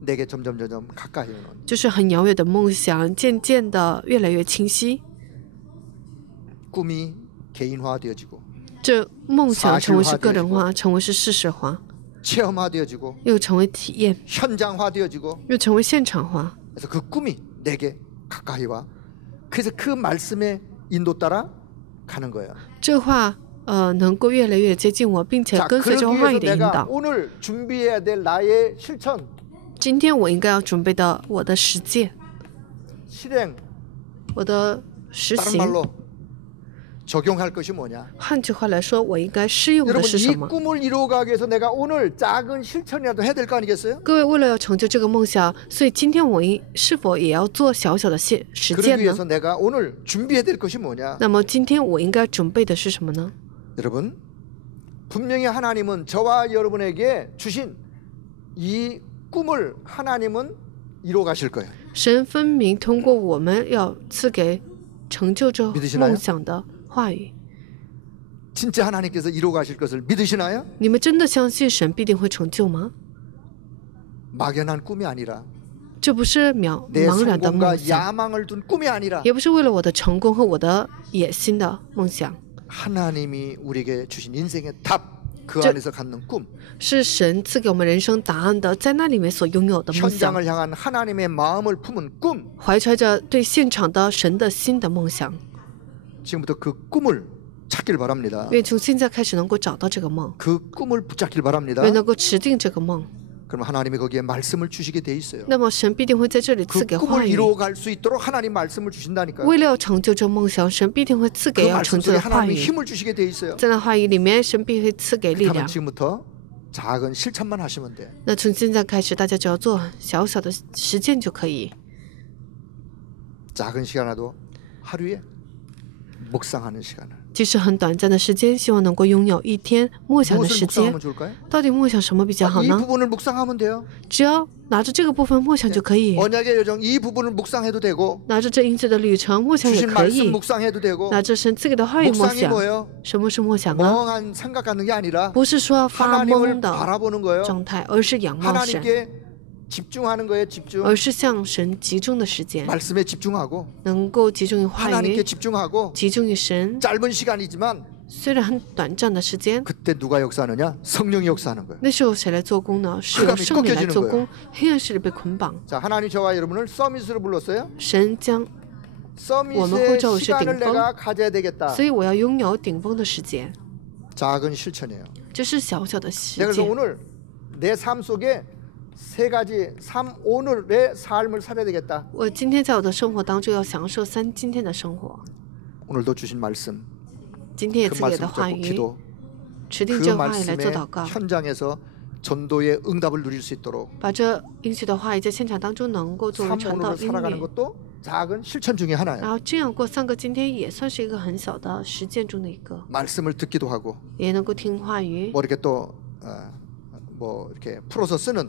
내게 점점 가까이 오는 就是很遥远的梦想，渐渐的越来越清晰。 꿈이 개인화되어지고 这梦想成为是个人化，成为是事实化， 체험화되어지고 又成为体验， 현장화되어지고 又成为现场化。 그래서 그 꿈이 내게 가까이 와. 그래서 그 말씀의 인도 따라 가는 거예요. 这话能够越来越接近我，并且 자, 跟随这 그러기 话语 위해서 的引 내가 导。 오늘 준비해야 될 나의 실천, 今天我应该要准备的我的实践， 실행, 我的实 다른 行。 말로 적용할 것이 뭐냐? 换句话来说，我应该适用的 여러분 是 이 什么？ 꿈을 이루어가기 위해서 내가 오늘 작은 실천이라도 해야 될 거 아니겠어요? 各位，为了要成就这个梦想，所以今天我是否也要做小小的实 그러기 践呢？ 위해서 내가 오늘 준비해야 될 것이 뭐냐? 那么今天我应该准备的是什么呢？ 여러분 분명히 하나님은 저와 여러분에게 주신 이 꿈을 하나님은 이루어 가실 거예요. 神分明通过我们要赐给成就这 믿으시나요? 梦想的话语。 진짜 하나님께서 이루어 가실 것을 믿으시나요? 你们真的相信神必定会成就吗？ 막연한 꿈이 아니라 这不是茫 내 然的梦 성공과 想， 야망을 둔 꿈이 아니라 也不是为了我的成功和我的野心的梦想， 하나님이 우리에게 주신 인생의 답, 그 저- 안에서 갖는 꿈, 是神赐给我们人生答案的，在那里面所拥有的梦想， 현장을 향한 하나님의 마음을 품은 꿈. 怀揣着对现场的神的心的梦想。 지금부터 그 꿈을 찾길 바랍니다. 愿从现在开始能够找到这个梦， 그 꿈을 붙잡길 바랍니다. 愿能够持定这个梦。 그럼 하나님이 거기에 말씀을 주시게 돼 있어요. 那么神必定会在这里 그 赐给话 꿈을 语。 이루어갈 수 있도록 하나님 말씀을 주신다니까요. 为了要成就这梦想，神必定会赐 그 给要 말씀 成就 속에 的话 하나님이 语。 힘을 주시게 돼 있어요. 在那话语里面，神必会赐给力 그러면 量。 지금부터 작은 실천만 하시면 돼. 那从现在开始，大家只要做小小的实践就可以。 작은 시간이라도 하루에 묵상하는 시간을. 即使很短暂的时间，希望能够拥有一天默想的 무엇을 时间 묵상하면 。 좋을까요? 到底默想什么比较好 이 呢？ 부분을 묵상하면 돼요. 只要拿着这个部分默想就可以， 언약의 여정 이 부분을 묵상해도 되고 拿着这因此的旅程默想也 주신 可 말씀 以， 묵상해도 되고 拿着神赐给的话语默 묵상이 想。 뭐예요? 什么是默想呢？ 멍한 생각 갖는 게 아니라 不是说发 하나님을 懵的 바라보는 거예요. 状态，而是仰望神， 하나님께 집중하는 거예요. 집중. 而是向神集中的时间， 말씀에 집중하고 能够集中于话 하나님께 语， 집중하고 集中于神。 짧은 시간이지만 虽然很短暂的时间， 그때 누가 역사하느냐? 성령이 역사하는 거예요. 那时候谁来做工呢？是由圣灵来做工，黑暗势力被捆绑。 자, 하나님 저와 여러분을 서밋으로 불렀어요. 神将， 서밋의 시간을 내가 가져야 되겠다. 所以我要拥有顶峰的时间， 작은 실천이에요. 这是小小的实 내가 그래서 践。 오늘 내 삶 속에 세 가지 오늘의 삶을 살아야 되겠다. 我今天在我的生活当中要享受今天的生活， 오늘도 주신 말씀, 今天也 그 赐给 말씀 的话 붙잡고 语， 기도, 持定 그 这话语来做 말씀의 祷告， 현장에서 전도의 응답을 누릴 수 있도록 把这应许的话语在现场当中能够作为 삶 传道 오늘을 音 살아가는 律， 것도 작은 실천 중에 하나예요. 然后这样过3个今天也算是一个很小的实践中的一个， 말씀을 듣기도 하고 也能够听话语， 뭐 이렇게 또 뭐 이렇게 풀어서 쓰는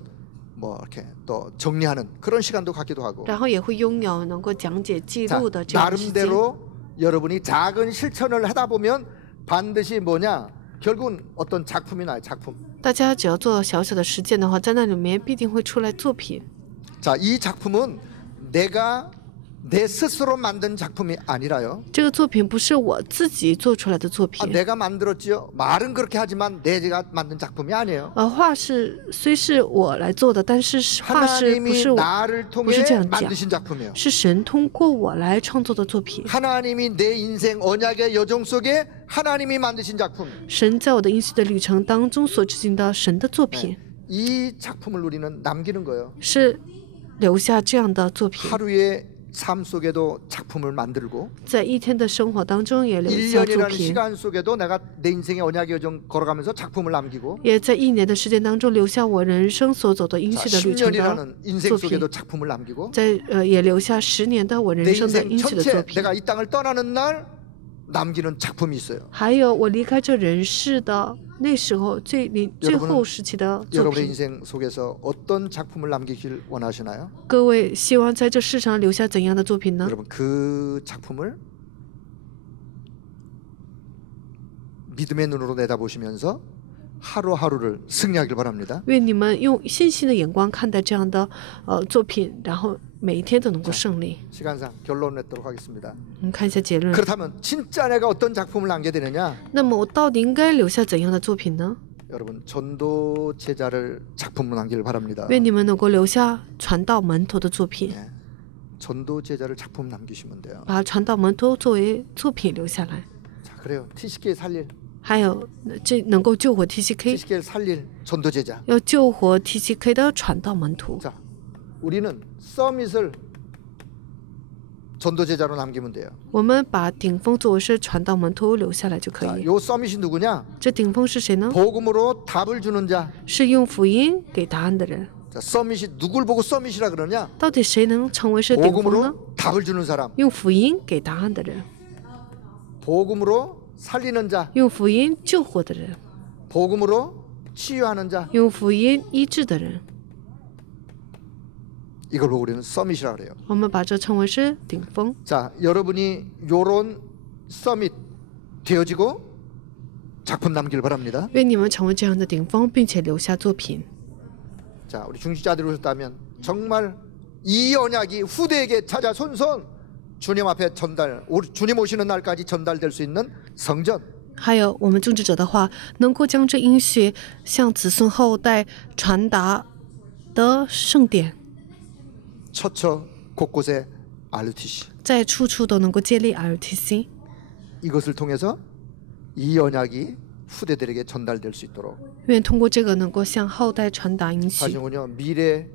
뭐 이렇게 또 정리하는 그런 시간도 갖기도 하고 然后也会拥有能够讲解记 자, 录的这样的时间。 나름대로 여러분이 작은 실천을 하다 보면 반드시 뭐냐? 결국은 어떤 작품이 나요. 작품. 大家只要做小小的实践的话，在那里面必定会出来作品。 자, 이 작품은 내가 내 스스로 만든 작품이 아니라요. 这个作品不是我自己做出来的作 아, 品， 내가 만들었지요. 말은 그렇게 하지만 내가 만든 작품이 아니에요. 画是虽是我来做的，但是画是不 하나님이 是我， 나를 통해 무슨 제안이야? 만드신 작품이에요. 是神通过我来创作的作品。 하나님이 내 인생 언약의 여정 속에 하나님이 만드신 작품. 神在我的应许的旅程当中所执行的神的作品， 이 작품을 우리는 남기는 거예요. 是留下这样的作品， 하루의 삶 속에도 작품을 만들고 在一天的生活当中也留下作 1년이라는 品， 시간 속에도 내가 내 인생의 언약의 여정 걸어가면서 작품을 남기고 也在1年的时间当中留下我人生所走的应 자, 许的旅程的 10년이라는 인생 作品 속에도 ， 작품을 남기고 在也留下10年的我人 내 生的 인생 应许的作 전체 品。 내가 이 땅을 떠나는 날 남기는 작품이 있어요. 还有我离开这人世的那时候最 여러분은 后时期的作 여러분의 品， 인생 속에서 어떤 작품을 남기길 원하시나요? 各位希望在这世上留下怎样的作品呢？ 여러분 그 작품을 믿음의 눈으로 내다보시면서 하루하루를 승리하길 바랍니다. 愿你们用信心的眼光看待这样的作品，然后每一天都能够胜利。 시간상 결론 맺도록 하겠습니다. 我们看一下结论。 그렇다면 진짜 내가 어떤 작품을 남겨야 되느냐? 那么我到底应该留下怎样的作品呢？ 여러분 전도 제자를 작품으로 남기를 바랍니다. 愿你们能够留下传道门徒的作品， 네. 전도 제자를 작품 남기시면 돼요. 把传道门徒作为作品留下来。 자, 그래요. TCK 살릴 还有这能够救活 TCK， TCK 살릴 전도 제자. 要救活 TCK 的传道门徒。 자, 우리는 서밋을 전도 제자로 남기면 돼요. 我们把顶峰作为是传道门徒留下来就可 자, 以。 요 서밋이 누구냐? 这顶峰是谁呢？ 복음으로 답을 주는 자. 是用福音给答案的人。 자, 서밋이 누굴 보고 서밋이라 그러냐? 到底谁能成为是顶峰呢？ 복음으로 답을 주는 사람. 用福音给答案的人， 복음으로 살리는 자. 用福音救活的人， 복음으로 치유하는 자. 用福音医治的人。 이걸 보고 우리는 서밋이라 그래요. 我们把这称为是顶峰。 자, 여러분이 요런 서밋 되어지고 작품 남길 바랍니다. 愿你们成为这样的顶峰，并且留下作品。 자, 우리 중직자들이 오셨다면 정말 이 언약이 후대에게 찾아 손손 주님 앞에 주님 오시는 날까지 전달될 수 있는 성전. 还有我们种植者的话，能够将这应许向子孙后代传达的圣典， 처처 곳곳에 RTC. 在处处都能够建立 RTC。 이것을 통해서 이 언약이 후대들에게 전달될 수 있도록. 愿通过这个能够向后代传达应许。 사실은요, 미래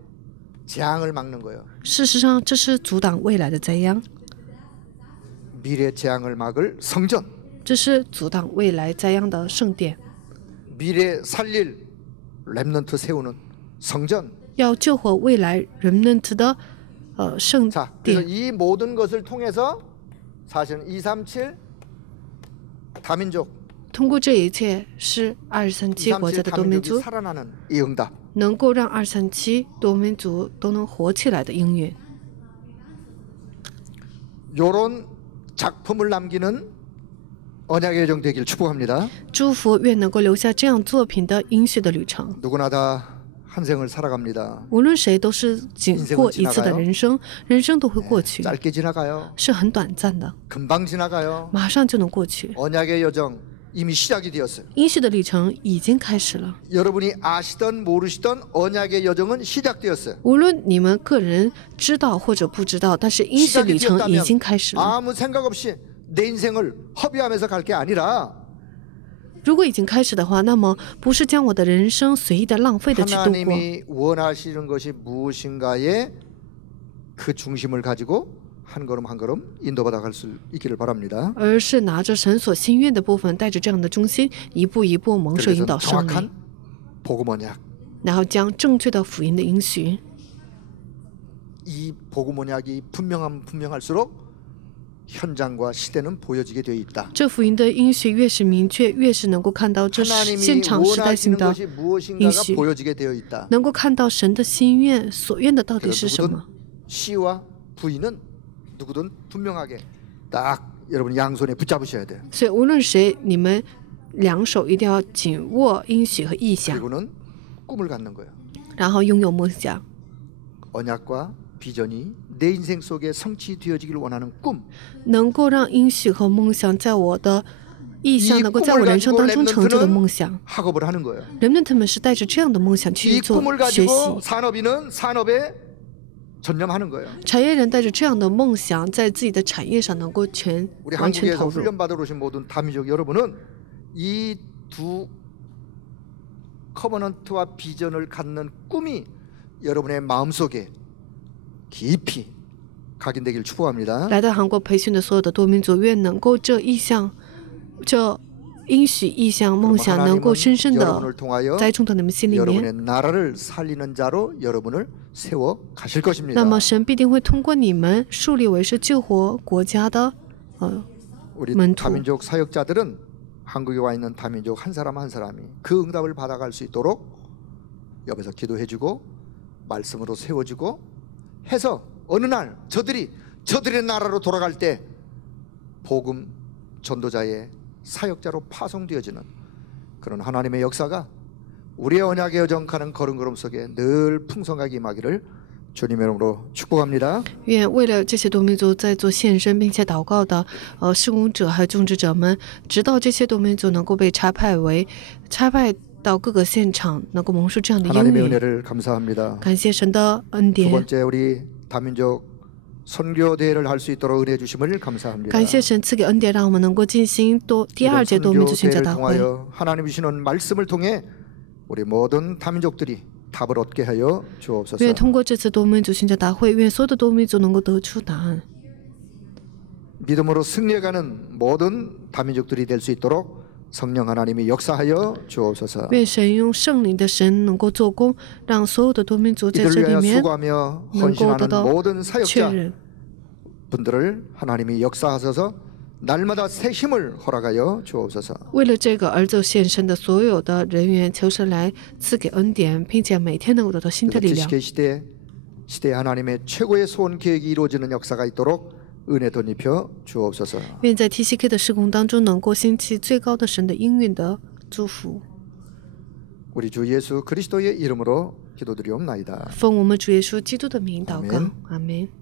재앙을 막는 거예요. 事实上，这是阻挡未来的灾殃， 미래 재앙을 막을 성전. 这是阻挡未来灾殃的圣殿， 미래 살릴 렘넌트 세우는 성전. 要救活未来 remnant 的圣 자, 그래서 殿。 이 모든 것을 통해서 사실은 237 다민족, 通过这一切，是237国家的多民 다민족이 族 살아나는 이 응답. 能够让237多民族都能活起来的应允。 요런 작품을 남기는 언약의 여정 되길 축복합니다. 祝福愿能够留下这样作品的应许的旅程。 누구나 다 한 생을 살아갑니다. 无论谁都是仅过一次的人生，人生都会过去， 짧게 지나가요. 是很短暂的， 금방 지나가요. 马上就能过去。 언약의 여정 이미 시작이 되었어요. 应许的旅程已经开始了。 여러분이 아시던 모르시던 언약의 여정은 시작되었어요. 无论你们个人知道或者不知道，但是应许旅程已经开始了。 아무 생각 없이 내 인생을 허비하면서 갈 게 아니라 如果已经开始的话，那么不是将我的人生随意的浪费的去度过， 하나님이 원하시는 것이 무엇인가에 그 중심을 가지고 한 걸음 한 걸음 인도받아 갈 수 있기를 바랍니다. 而是拿着神所心愿的部分，带着这样的中心，一步一步蒙受引 그래서 导胜利， 정확한 복음 언약. 然后将正确的福音的应许。 이 복음 언약이 분명할수록 현장과 시대는 보여지게 되어 있다. 这福音的应许越是明确，越是能够看到这现 하나님이 场时代性 원하시는 的 것이 무엇인가가 인식. 보여지게 되어 있다. 能够看到神的心愿所愿的到底 그래서 是什 누구든 么。 시와 부인은 누구든 분명하게 딱 여러분 양손에 붙잡으셔야 돼요. 所以无论谁，你们两手一定要紧握应许和意向， 그리고는 꿈을 갖는 거예요. 然后拥有梦想， 언약과 비전이 내 인생 속에 성취되어지기를 원하는 꿈. 能够让应许和梦想在我的意向 이 能够在我 꿈을 人生 가지고 当中成就的梦 렘넌트는 想。 학업을 하는 거예요. 人们他们是带着这样的梦想去 이 做 꿈을 学 가지고 习， 산업인은 산업에 전념하는 거예요. 产业人带着这样的梦想，在自己的产业上能够우리 完全 한국에서 投入。 훈련 받으러 오신 모든 다민족 여러분은 이 두 커버넌트와 비전을 갖는 꿈이 여러분의 마음속에 깊이 각인되길 축복합니다. 来到韩国培训的所有的多民族，愿能够这意向、这应许、意向、梦想，能够深深 여러분을 的 통하여 栽种到你们心里面。 여러분의 나라를 살리는 자로 여러분을 세워 가실 것입니다. 那么神必定会通过你们树立为是救活国家的 우리门徒。 다민족 사역자들은 한국에 와 있는 다민족 한 사람 한 사람이 그 응답을 받아갈 수 있도록 옆에서 기도해주고 말씀으로 세워주고 해서 어느 날 저들의 나라로 돌아갈 때 복음 전도자의 사역자로 파송되어지는 그런 하나님의 역사가 우리의 언약의 여정하는 걸음걸음 속에 늘 풍성하게 임하기를 주님의 이름으로 축복합니다. 愿为了这些多民族在做献身并且祷告的事工者还有种植者们，直到这些多民族能够被差派到各个现场，能够蒙受这样的应 하나님의 允。 은혜를 감사합니다. 感谢神的恩 두 典， 번째 우리 다민족 선교 대회를 할 수 있도록 은혜 주심을 감사합니다. 感谢神赐给恩典，让我们能够进行第二届多民族宣教 대회를 大会。 통하여 하나님 주시는 말씀을 통해 우리 모든 다민족들이 답을 얻게 하여 주옵소서. 愿通过这次多民族宣教大会，愿所有的多民族能够得出答案。 믿음으로 승리해가는 모든 다민족들이 될 수 있도록 성령 하나님이 역사하여 주옵소서. 愿神用圣灵的神能够做工，让所有的多民族在这 이들을 里 위하여 面 수고하며 能够得 헌신하는 到 모든 确 사역자 认。 분들을 하나님이 역사하셔서 날마다 새 힘을 허락하여 주옵소서. 为了这个而走献身的所有的人员，求神来赐给恩典，并且每天能够得到新的力量。 지식의 시대에 하나님의 최고의 소원 계획이 이루어지는 역사가 있도록 은혜 덧입혀 주옵소서. 愿在 TCK 的事工当中能够兴起最高的神的应允的祝福。 우리 주 예수 그리스도의 이름으로 기도드리옵나이다. 奉我们主耶稣基督的名祷告， 아멘. 阿门。